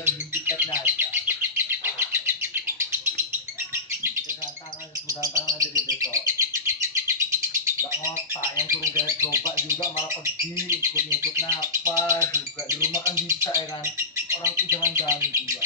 tinggal beli tiketnya aja. Pegang tangan aja di besok. Gak ngotak, yang suruh geret gerobak juga malah pergi ikut-ikut ngapa juga. Di rumah kan bisa ya kan, orang tuh jangan ganggu ya.